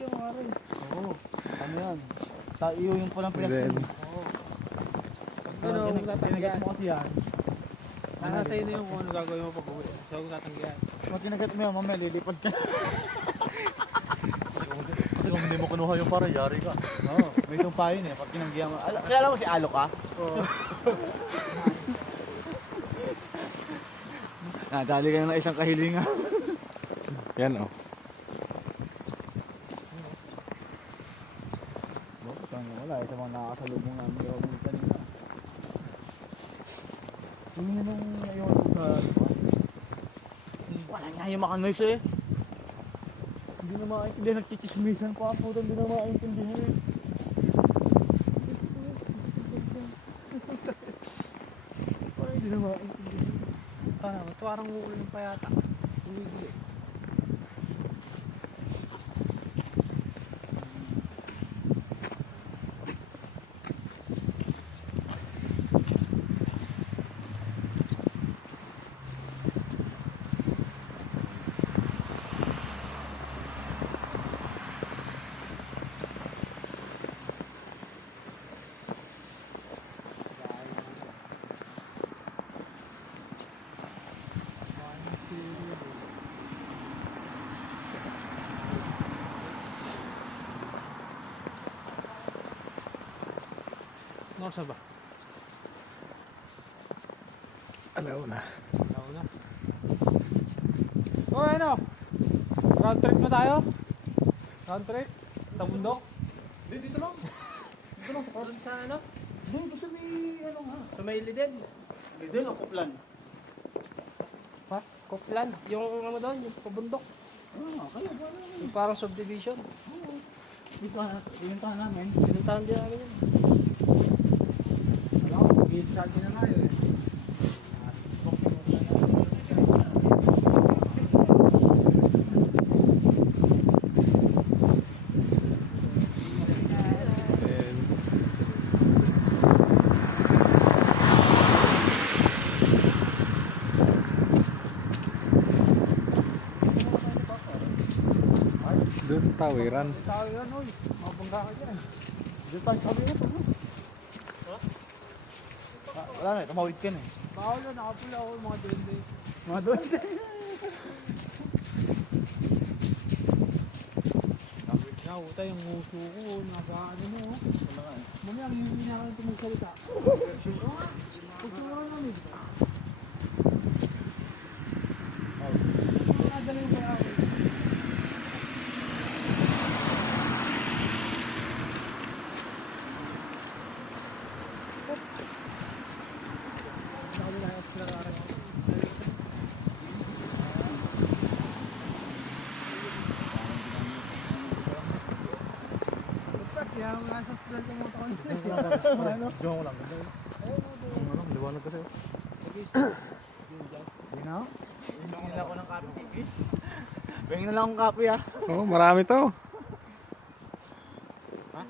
yung araw. Oo. Ano yan? Sa iyo yung palang pinagsin. Oo. Pero tinagat mo kasi yan. Nasa iyo na yung kung ano gagawin mo pag-uwi. So, tatanggihan. Pag tinagat mo yan, mamaya lilipad ka. Kasi kung hindi mo kunuha yung pare, yari ka. Oo, may sumpa yun eh. Pag tinanggihan mo. Kilala mo si Alok ka? Oo. Nadali ka na isang kahilingan. Yan oh. Wala, sa mga nakakasalubong namin yung kanina. Yung nung ngayon sa wala nga yung makanoise eh. Hindi na maintindihan, nagchichismisan pa ako, hindi na maintindihan eh. Hindi na maintindihan. Parang uulan pa yata. Hindi. Norsa ba? Alaw na. Alaw na. O ano? Round trip na tayo? Round trip? Sa bundok? Dito lang. Dito lang sa Doon sa ano? Dito sa may ano nga. Sa may Liden. Dito lang, kuplan. Ha? Koplan. Yung ano doon, yung pabundok. Kaya wala naman. Yung parang subdivision. Pinuntahan namin. Pinuntahan din namin yun. Alam ko, mag-i-start na tayo eh. Doon tawiran. Tayo yan, oy. Mabangga ka dyan. Dito tayo sabi ito. Wala na, tumawid ka na eh. Bawal na, nakapula ako mga duwende. Mga doon. Nakapit na, uta yung nguso ko. Nasa ano mo. Mamaya, ang hindi na ako magsalita. Pagsuwa namin. Nakadali yung kaya ako. Kaya mga sa plan ko mga taon. Diyan ko lang. Liwanag kasi. Hindi na? Hindi na ako ng kape. Pahingin na lang akong kape ah. Oh, marami to. Ha?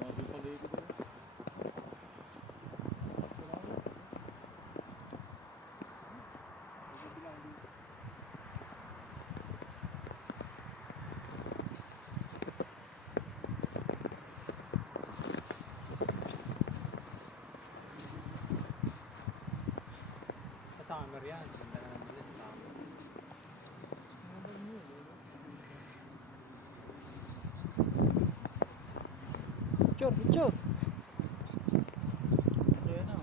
Sa camera yan. Ganda na naman din sa camera. Picture, picture. Ito yan ah.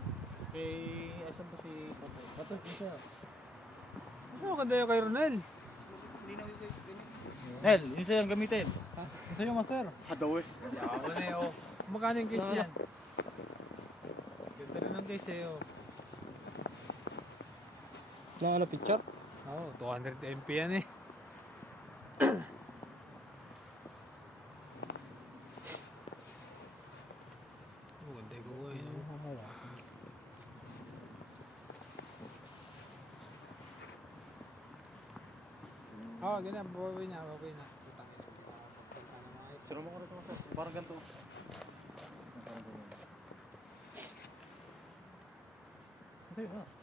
Kay asan ba si Pato? Pato, isa. Ano maganda yung kay Ronel? Nel, yun siya yung gamitin. Isa yung master. Hadaw eh. Yawa na yun. Magkano yung case yan? Ganda rin ang case eh. Lang ano picture? Oo, 200 MP yan eh. Maganda yung kuha eh. Oo, ganyan. Babawin na, babawin na. Siro mo ko rito. Parang ganito. Parang ganito. Ito yun ah.